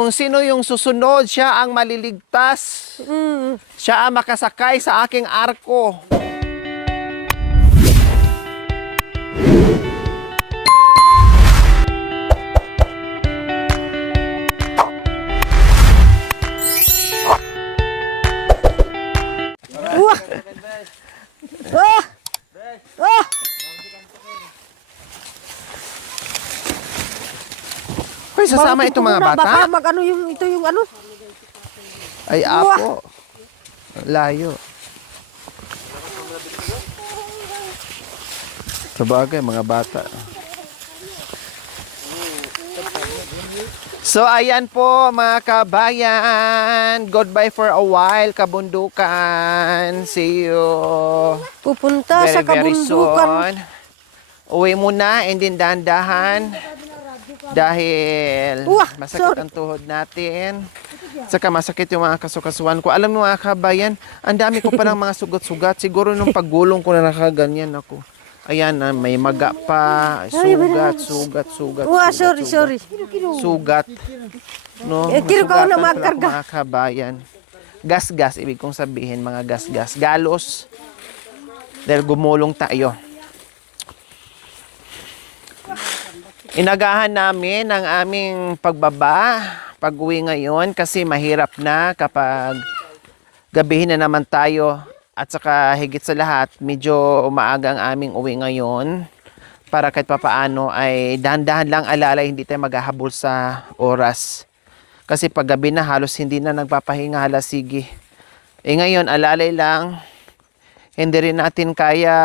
kung sino yung susunod, siya ang maliligtas. Siya ang makasakay sa aking arko. Hoy, sasama itong mga bata? Baka mag-ano yung, ito yung ano? Ay, apo. Layo. Sabagay, mga bata. So, ayan po mga kabayan. Goodbye for a while, kabundukan. See you Pupunta sa very kabundukan. soon. Uwi muna and then dahan-dahan. Dahil masakit ang tuhod natin. Saka masakit yung mga kasukasuan ko. Alam mo mga kabayan, ang dami ko palang mga sugat-sugat. Siguro nung paggulong ko na nakaganyan ako. Ayan, may maga pa. Sugat. Sorry. Sugat. No, Kiro ka na masugatan pala ako, magkarga. mga kabayan. Gas-gas, ibig kong sabihin, mga gas-gas. Galos. Dahil gumulong tayo. Inagahan namin ang aming pagbaba, pag-uwi ngayon kasi mahirap na kapag gabihin na naman tayo at saka higit sa lahat medyo umaaga ang aming uwi ngayon para kahit papaano ay dahan-dahan lang alalay, hindi tayo maghahabol sa oras kasi pag gabi na halos hindi na nagpapahinga, halas sige. Ngayon alalay lang, hindi rin natin kaya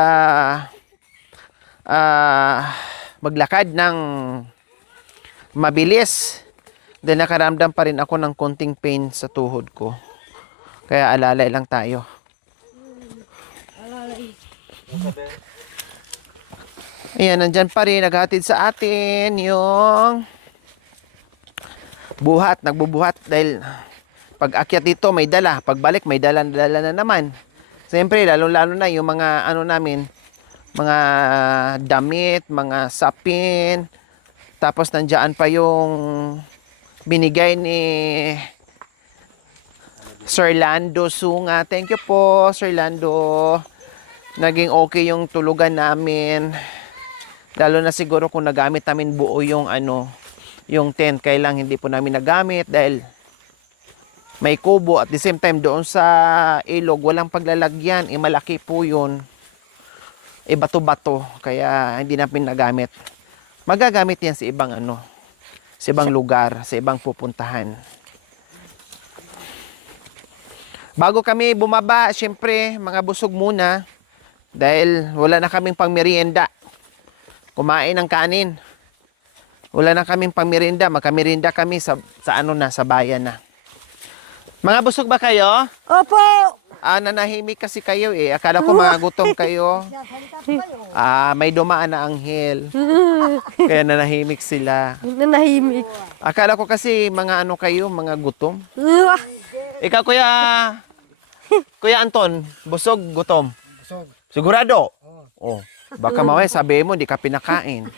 maglakad ng mabilis dahil nakaramdam pa rin ako ng konting pain sa tuhod ko. Kaya alalay lang tayo. Ayan, nandyan pa rin, naghatid sa atin yung buhat, nagbubuhat dahil pag akyat dito may dala, pagbalik may dala na naman. Siyempre, lalo-lalo na yung mga ano namin, mga damit, mga sapin. Tapos nandiyan pa yung binigay ni Sir Lando Sunga. Thank you po, Sir Lando. Naging okay yung tulugan namin. Lalo na siguro kung nagamit namin buo yung ano, yung tent. Kaya lang hindi po namin nagamit dahil may kubo at the same time doon sa ilog walang paglalagyan. Malaki po yun. Bato-bato, kaya hindi namin nagamit. Magagamit yan sa ibang ano, sa ibang lugar, sa ibang pupuntahan. Bago kami bumaba, syempre, mga busog muna dahil wala na kaming pangmerienda. Kumain ng kanin. Wala na kaming pangmerienda, magkamerienda kami sa ano na, sa bayan na. Mga busog ba kayo? Opo! Nanahimik kasi kayo eh. Akala ko mga gutom kayo. May dumaan na anghel. Kaya nanahimik sila. Nanahimik. Akala ko kasi mga ano kayo, mga gutom. Ikaw Kuya Anton, busog, gutom? Busog. Sigurado? Oh. Baka mamaya sabi mo, di ka pinakain.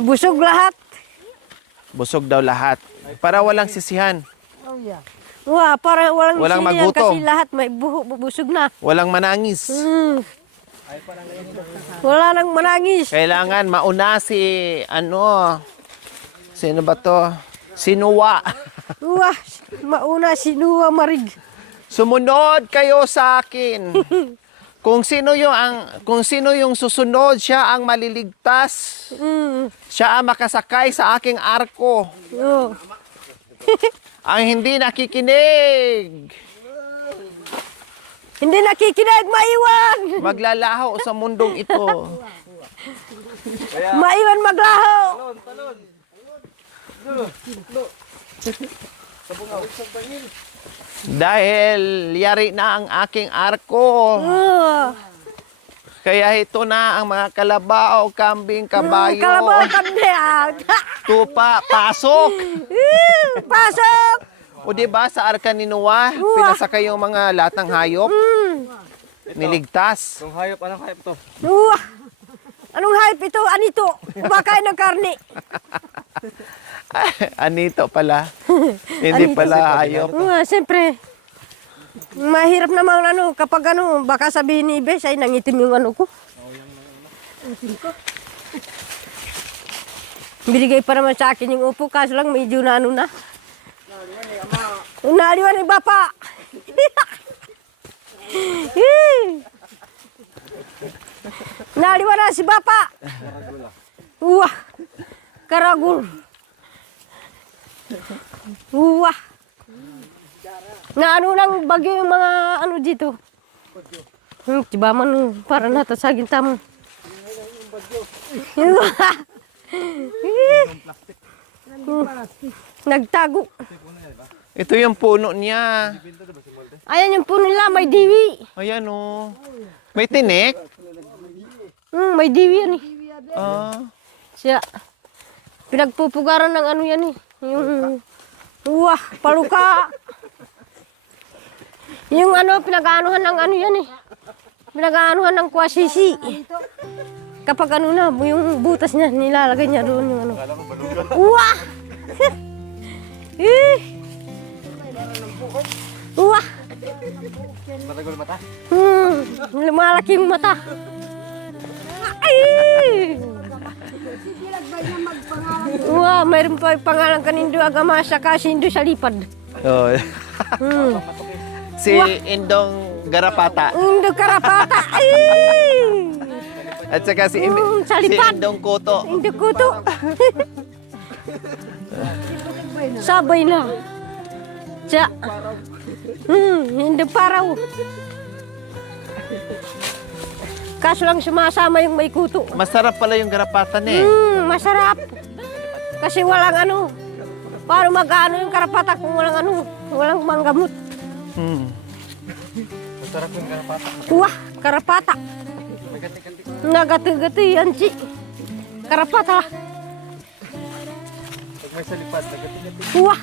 Busog lahat. Busog daw lahat. Para walang sisihan. Para walang sinihan magutom. kasi lahat may busog na. Walang manangis. Wala nang manangis. Kailangan mauna si, sino ba to? Sinuwa. Mauna si Nuwa Marig. Sumunod kayo sa akin. Kung sino yung susunod, siya ang maliligtas. Siya ang makasakay sa aking arko. Ang hindi nakikinig. Hindi nakikinig, maiwan. Maglalaho sa mundong ito. Maiwan maglaho. Dahil yari na ang aking arko. Kaya ito na ang mga kalabaw, kambing, kabayo. Kalabaw kambing. Tupa, pasok. Pasok. O diba sa arka ni Noah, pinasakay yung mga latang hayop. Niligtas. Anong hayop? Anong hayop to? Anong hype ito? Anito? Kumakain ng karne. Anito pala. Hindi Anito. pala hayop. Siyempre, mahirap naman kapag baka sabihin ni Ibes ay nangitim yung ko. Itim ko. Binigay pa naman sa akin yung upo, kaso lang medyo na na. Naliwan ni Bapa. Naliwan na si Bapa. Wah, karagul. Wah. Na nang bagyo yung mga dito. Diba man para natasagin tamo. Nagtago. Ito yung puno niya. Ayan yung puno nila, may diwi. Ayan oh. May tinik. May diwi yan eh. Ah. Siya, pinagpupugaran ng yan eh. Yung, paluka. Yung pinag-aanuhan ng yan eh. Pinag-aanuhan ng kwasisi. Kapag na, yung butas niya, nilalagay niya doon yung Wah! Wah! Matagol mata? Lumalaki yung mata. Ay! Wah, mayroon pa yung pangalan kanindo agama sa kasindo sa lipad. Oh. Si Indong Garapata. Indo karapata. Ay! At saka si sa si lipad. Indong Kuto. Indo kuto. Sabay na. Siya. Indo paraw. Kaso lang sumasama yung may kuto. Masarap pala yung garapatan eh. Masarap. Kasi walang paano mag-ano yung karapata kung walang walang manggamot. Masarap yung karapata. Wah, karapata. Nagati-gati yan si karapata. Pag may salipad, nagati-gati. Wah.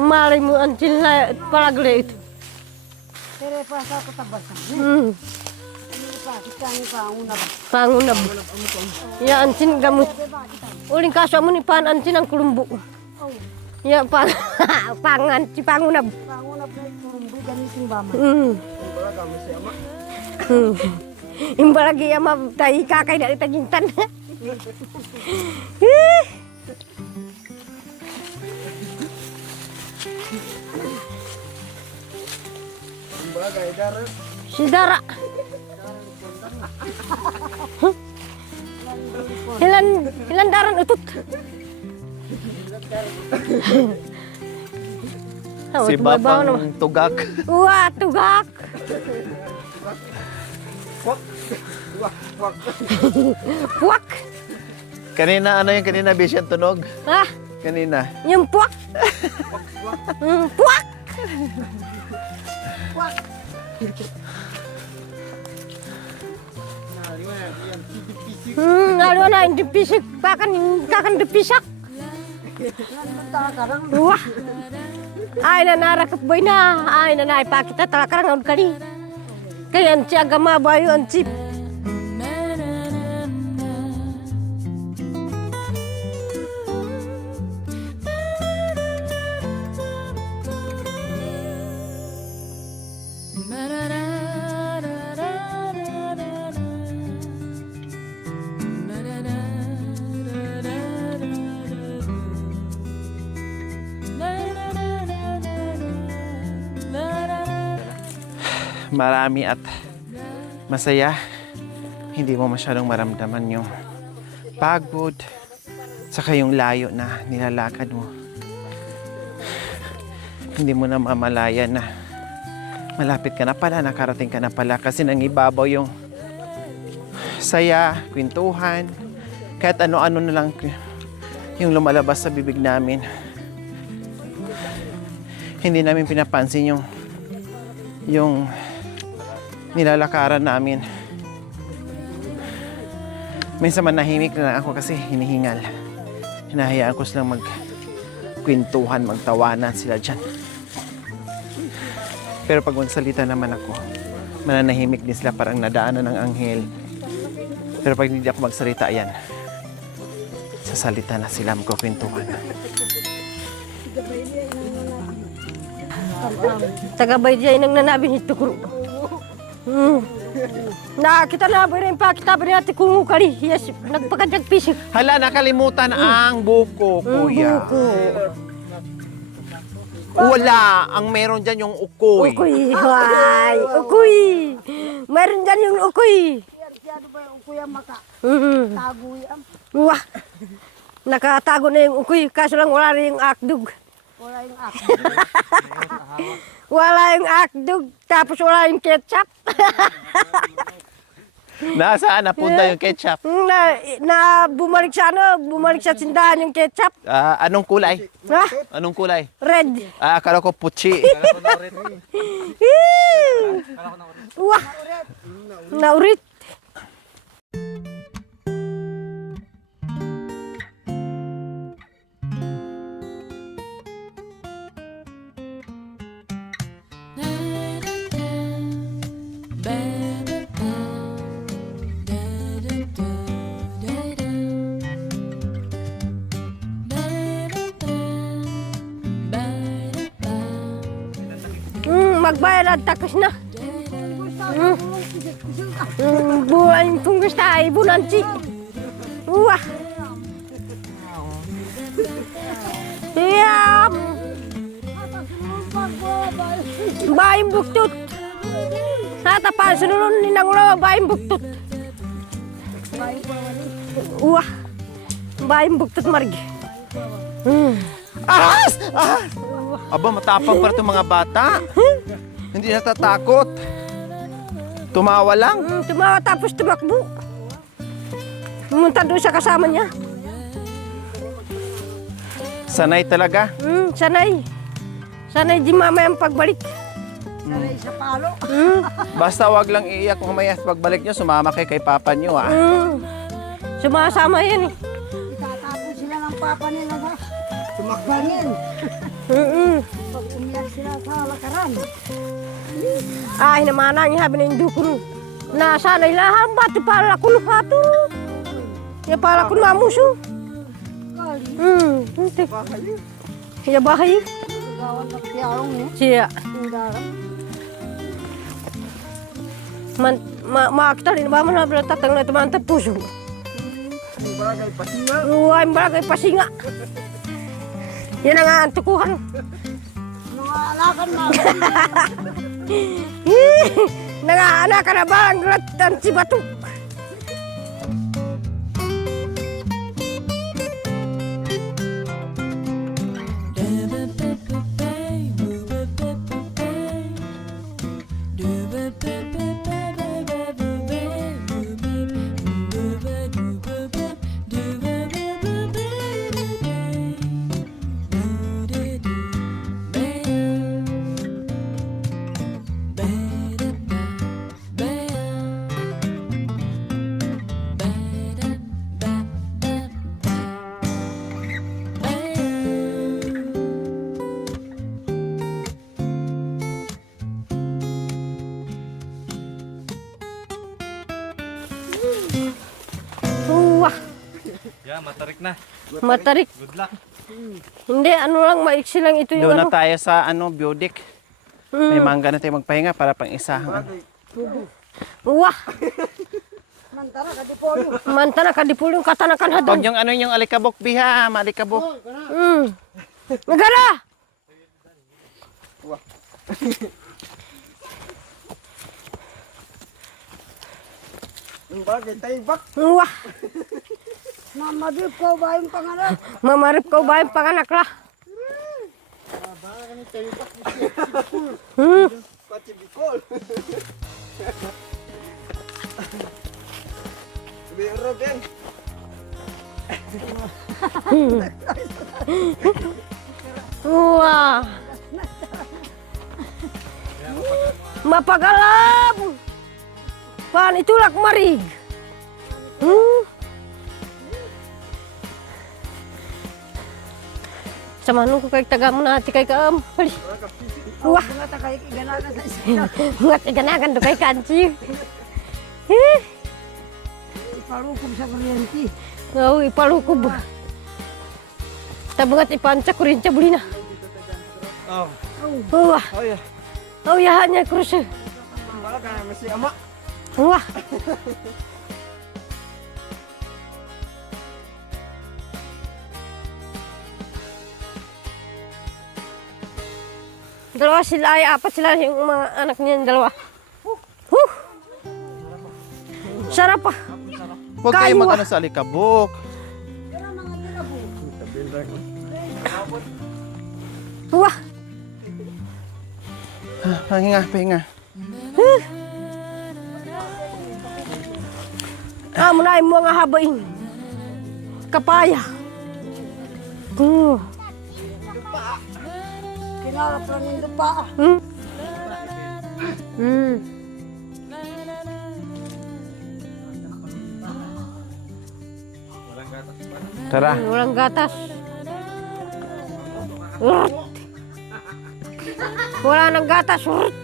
Malay mo ang sila palagli ito. Pangunab. Ya ansin gamot. Uling kaso mo ni pan ansin ang kulumbu. Ya pangan si pangunab. Pangunab na kulumbu ganiting bama. Imbalagi ama tayo kakay dari tagintan. Si Dara. Ilan daran utut. Si Bapang Tugak. Wah, tugak. Puwak. Kanina kanina Bisyan tunog? Ah, Kanina. yung puwak. Puwak. Nalo na hindi pisik kakan depisak. Wah. Ay na narakap boy na. Ay na naipakita talakarang ang kali. Kaya ang siya agama bayo ang chip. Marami at masaya. Hindi mo masyadong maramdaman yung pagod saka yung layo na nilalakad mo. Hindi mo na mamalayan na malapit ka na pala, nakarating ka na pala kasi nangibabaw yung saya, kwentuhan, kahit ano-ano na lang yung lumalabas sa bibig namin. Hindi namin pinapansin yung nilalakaran namin. Minsan manahimik na lang ako kasi hinihingal. Hinahayaan ko silang magkwentuhan, magtawanan sila dyan. Pero pag magsalita naman ako, mananahimik din sila, parang nadaanan ng anghel. Pero pag hindi ako magsalita, ayan, sasalita na sila, magkukwentuhan. Tagabay diya nang nanabing ito kuro. Na kita na ba rin pa kita ba rin natin kung kali. Yes, nagpakadyak pisik. Hala, nakalimutan ang buko, kuya. Buko. Wala, ang meron dyan yung ukoy. Ukoy. Hay, ukoy. Meron dyan yung ukoy. Ano ba yung kuya maka? Mm. Tago yan. Wah. Nakatago na yung ukoy, kaso lang wala rin yung akdug. Wala yung ako. Wala yung akdug, tapos wala yung ketchup. Nasaan? Napunta yung ketchup. Na bumalik sa bumalik sa tindahan yung ketchup. Anong kulay? Ha? Anong kulay? Red. Akala ko putsi. Wah. Naurit. Magbayad at takos na. Buhay kung gusto ay bunansi. Wah. Yam. Bayim buktut. Sa tapan sunulun ni nangulo bayim buktut. Wah. Bayim buktut margi. Ahas! Ahas! Aba, matapang para itong mga bata. Hindi natatakot. Tumawa lang. Tumawa tapos tumakbo. Pumunta doon sa kasama niya. Sanay talaga. Sanay. Sanay di mamaya ang pagbalik. Sanay sa palo. Basta wag lang iiyak mamaya at pagbalik nyo, sumama kay papa nyo. Sumasama yan eh. Itatapon sila ng papa nila sa sumakbangin. Pag umiyak sila sa lakaran. Ay naman ang habi na hindi ko. Nasanay lahat bati para kuno pato. Ya para kuno amuso. Kali. Hindi. Ya bahay. Gawan ng piyarong eh. Siya. Tindaran. Makita rin ba man na tatang na tuman puso. Ang bagay pasinga. Uy, bagay pasinga. Yan ang antukuhan. Mga alakan na. Nangaanakan na ba ang ratan si Batuk? Wah, Yeah, matarik na. matarik. Good luck. Hindi, ano lang, maiksi lang ito yung Doon na ano. tayo sa Beaudic. May mangga na tayo magpahinga para pang isa. Wah, Mantara ka di po yun. mantana ka di pulong katanakan Pag hadon. yung yung alikabok biha, malikabok. Magara! Ang bagay tayo bak. Wah, Mamadip ko ba yung pangalan? mamarip ko ba yung panganak lah? Pati bikol. Biro Ben. Wah. Mapagalab. Pan itulak marig. Samahan ko kay taga mo na ati kay kaam. Hali. Wah, Mga takay iganagan sa isla. mga tiganagan do kay kansi. Ipalukom sa kuryente. Oo, ipalukob. Tabangat ipanca kurinca buli na. Oh. Wah, Oh ya. oh yahan niya krus. Wala ka na masih ama. Wah. Dalawa sila ay apat sila yung mga anak niya yung dalawa. Sarap pa. Huwag kayo Kayo, mag-ano sa alikabok. Wah. Pahinga, pahinga. Amo na yung mga habain. Kapaya. Kinarap lang yung lupa. Hmm. Hmm. Tara. Walang gatas. Urut. Wala nang gatas. Urut.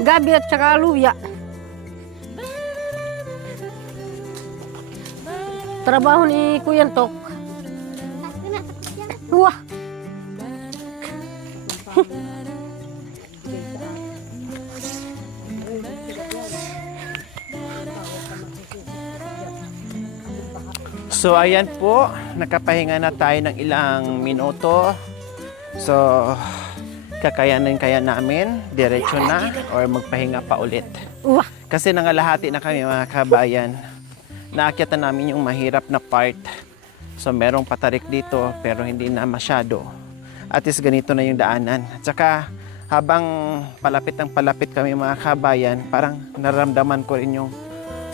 Gabi at saka luya. Trabaho ni Kuya Tok. Wah. So ayan po, nakapahinga na tayo ng ilang minuto. So kakayanin kaya namin, diretso na or magpahinga pa ulit. Wah. Kasi nangalahati na kami mga kabayan. Naakyat na namin yung mahirap na part. So merong patarik dito pero hindi na masyado. At least ganito na yung daanan. At saka habang palapit ng palapit kami mga kabayan, parang naramdaman ko rin yung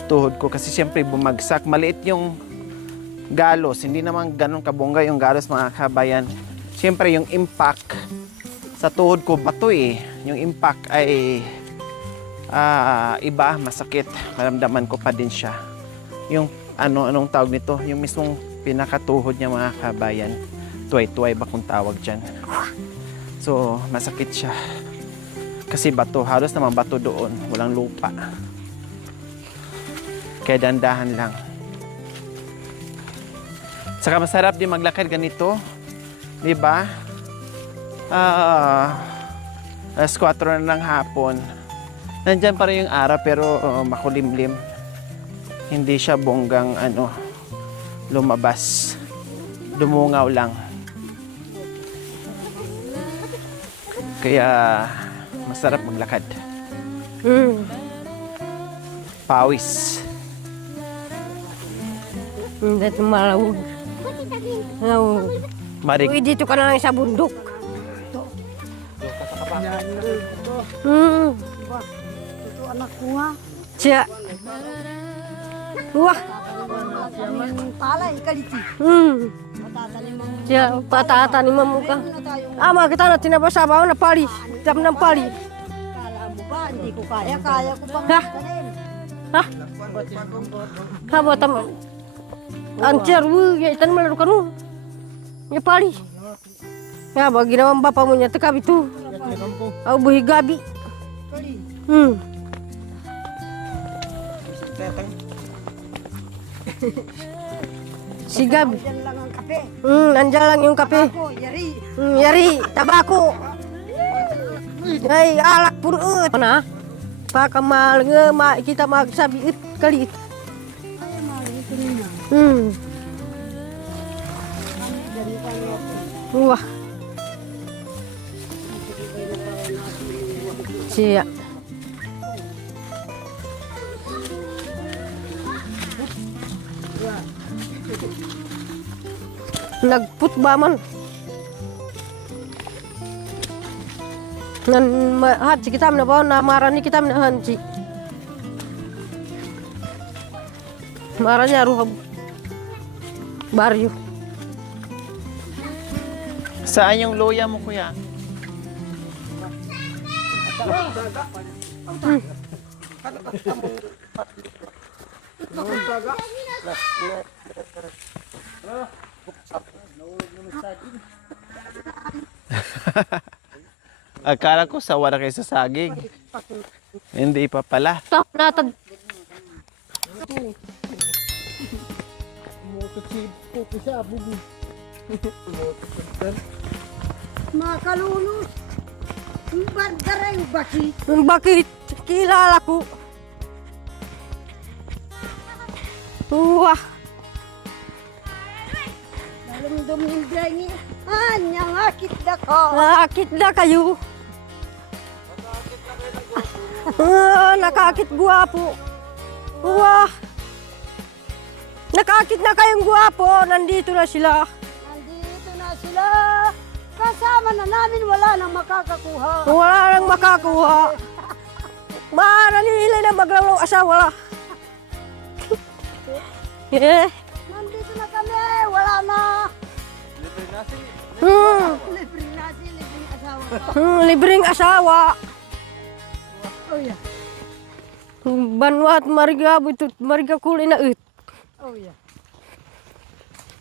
tuhod ko kasi siyempre bumagsak. Maliit yung galos, hindi naman ganun kabongga yung galos mga kabayan. Siyempre yung impact sa tuhod ko bato eh. Yung impact ay iba, masakit. Maramdaman ko pa din siya. Yung anong tawag nito? Yung mismong pinakatuhod niya mga kabayan. Tuway-tuway ba kung tawag dyan. So masakit siya. Kasi bato, halos naman bato doon. Walang lupa. Kaya dandahan lang. Saka masarap din maglakad ganito. Di ba? Alas 4 na ng hapon. Nandyan pa rin yung araw pero makulimlim. Hindi siya bonggang lumabas. Dumungaw lang. Kaya masarap maglakad. Pawis. Hindi ito malawag. Marig. Uy, dito ka na lang sa bundok. Ito anak ko nga. Siya. Wah. Yung palay, kaliti. Matatanim mo. Siya, patataniman mo ka. Na tayo. Ama, kita na tinabasabaw na pali. Dam ng pali. Kala mo ba, hindi ko kaya. Kaya ko pang Ha? tanim. Ha? Haba tama. Ancer, ya itan malaro kanu. Ya pali. Ya ba ginawang bapa mo niya tekabi tu. Au buhi gabi. Kali. Si Gabi. Diyan lang ang kape. Nandiyan lang yung kape. Ako, yari. Yari, tabako. Ay, alak pun Mana? Paka mal kita magsabi kali it. Ay, mahal, ito nila. Wah. Siya. Nagput ba man? Nan hanci kita na ba na marani kita na hanci. Maranya ruh baryo. Saan yung loya mo kuya? Akala ko sawa na kayo sa saging. Hindi pa pala. Stop natag. Mga kalulus. Bardaray baki. Bakit? Kilala ko. Wah. Nalumdum ng blangi. Anyang akit na ka. Nakakit na kayo. Nakakit guwapo. Wah. Nakakit na kayong guwapo. Nandito na sila. Nandito na sila. Kasama na namin, wala nang makakakuha. Wala nang makakuha. Maarali na maglawang asawa. Eh. Nandito na kami, wala na. Libreng nasi, libreng asawa. Libreng asawa. Oh yeah, Banwat mariga butut mariga kuli na ut. oh yeah.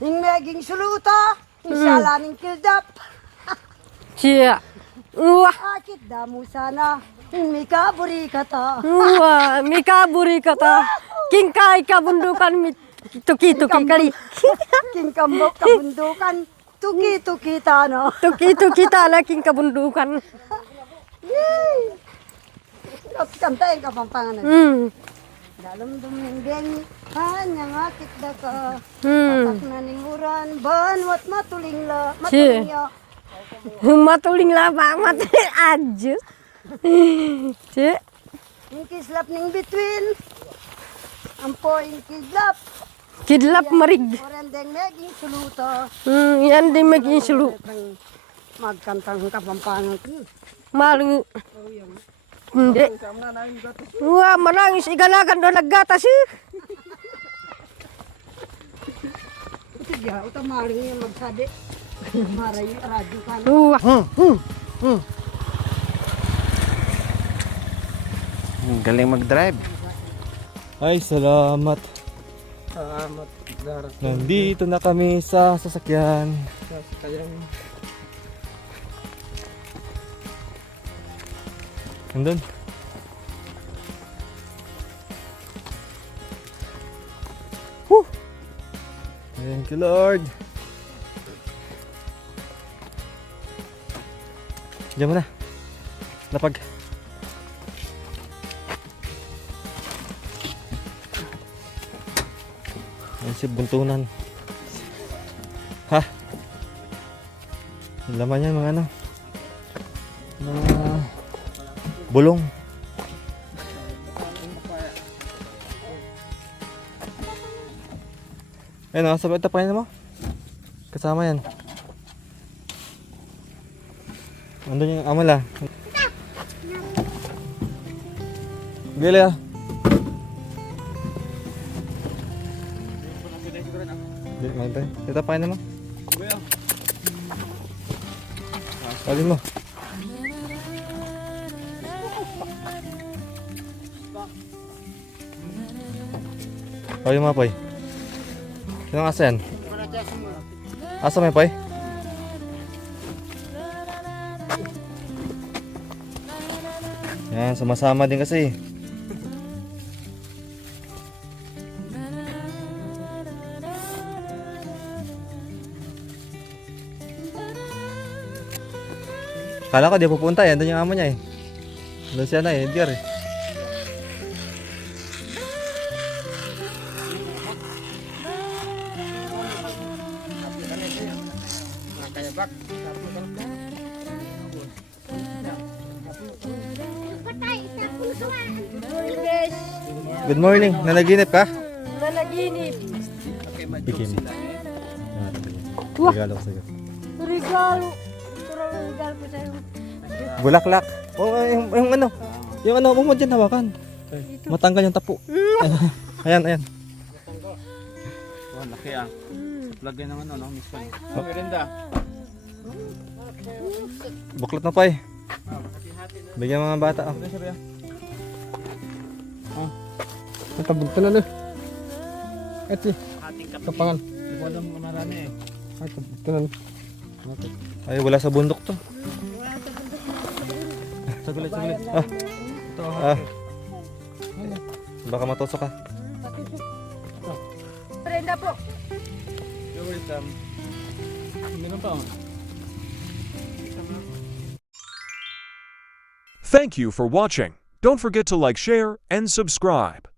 Ning meging suluta, isala ning kildap. Siya. Wah. Akit damu sana, mika buri kata. Wah, mikaburi kata. Kingkay kabundukan mi tuki-tuki kali. King kambok kabundukan, tuki-tuki tano. Tuki-tuki tala king kabundukan. Yay! Kantayin ka pampanganan. Dalam duminggen, hanyang akit da ka. Patak na ninguran, banwat matulingla, matulingya. Matuling laba matuling adjo. Si. Yung kislap ning between, ampo yung kislap. Kidlap marig. Orendeng meging suluta. Yan din maging sulu. Magkantang kapampangan. Maling. Hindi. Wah, manangis iganagan doon naggatas eh. Ito diya, ito maling yung magsade. Maray yung radyo ka na. Wah. Galing mag-drive. Ay, salamat. Salamat, Dar. Nandito na kami sa sasakyan. Kayang Nandun. Whew! Thank you, Lord. Diyan mo na. Lapag. Ayan si buntunan. Ha? Yung laman yan mga ano. Mga bulong. Ayun o, sabay tapayin mo. Kasama yan. Andun yung amala. Gila ya. Di, mantay. Tapayin mo. Salin mo. Oh, yung mga poy. Sinong asa yan? Asa may poy? Yan, sama-sama din kasi. Kala ko di pupunta eh, doon yung amo niya eh. Doon siya na eh, Edgar eh. Good morning, nanaginip ka? Nanaginip. Bikin. Wah. Regalo ko sa'yo. Regalo. Turang regalo ko sa'yo. Bulaklak. Oh, yung ano. Yung ano mo dyan hawakan. Matanggal yung tapo. Ayan, ayan. oh, laki ah. Lagyan ng ano, no? Mission. Oh, merenda. Buklat na pa eh. Bigyan mga bata. Oh. Matabog ka na. Ito. Kapangan. Hindi ko alam kung marami eh. Ay, tabog ka na. Ay, wala sa bundok to. Sagulit. Baka matusok ka. Prenda po. You're welcome. Meron pa. Thank you for watching. Don't forget to like, share, and subscribe.